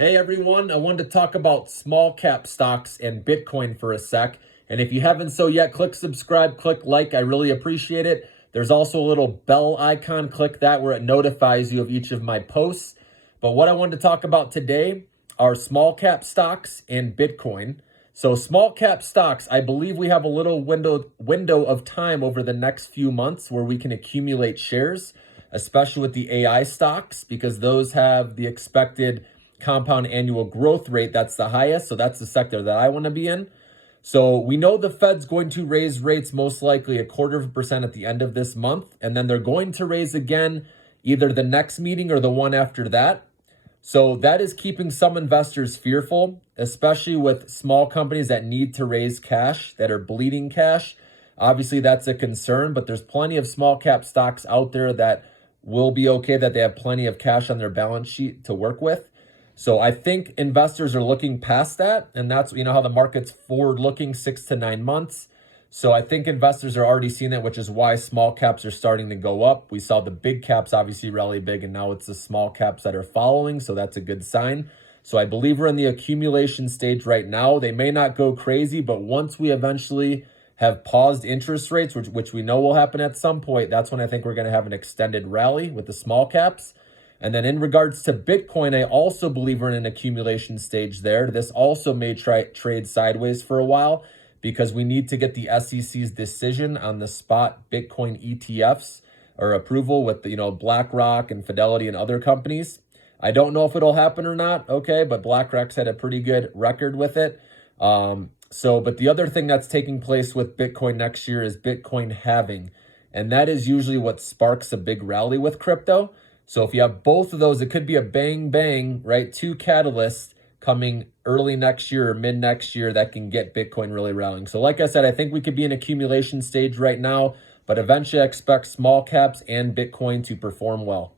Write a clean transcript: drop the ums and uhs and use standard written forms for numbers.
Hey everyone, I wanted to talk about small cap stocks and Bitcoin for a sec. And if you haven't so yet, click subscribe, click like, I really appreciate it. There's also a little bell icon, click that where it notifies you of each of my posts. But what I wanted to talk about today are small cap stocks and Bitcoin. So small cap stocks, I believe we have a little window of time over the next few months where we can accumulate shares, especially with the AI stocks, because those have the expected compound annual growth rate that's the highest. So that's the sector that I want to be in. So we know the Fed's going to raise rates most likely 0.25% at the end of this month. And then they're going to raise again either the next meeting or the one after that. So that is keeping some investors fearful, especially with small companies that need to raise cash, that are bleeding cash. Obviously, that's a concern, but there's plenty of small cap stocks out there that will be okay, that they have plenty of cash on their balance sheet to work with. So I think investors are looking past that, and that's how the market's forward looking 6 to 9 months. So I think investors are already seeing that, which is why small caps are starting to go up. We saw the big caps obviously rally big, and now it's the small caps that are following. So that's a good sign. So I believe we're in the accumulation stage right now. They may not go crazy, but once we eventually have paused interest rates, which we know will happen at some point, that's when I think we're going to have an extended rally with the small caps. And then in regards to Bitcoin, I also believe we're in an accumulation stage there. This also may trade sideways for a while because we need to get the SEC's decision on the spot Bitcoin ETFs or approval with BlackRock and Fidelity and other companies. I don't know if it'll happen or not, okay, but BlackRock's had a pretty good record with it. But the other thing that's taking place with Bitcoin next year is Bitcoin halving. And that is usually what sparks a big rally with crypto. So if you have both of those, it could be a bang, bang, right? Two catalysts coming early next year or mid next year that can get Bitcoin really rallying. So like I said, I think we could be in accumulation stage right now, but eventually I expect small caps and Bitcoin to perform well.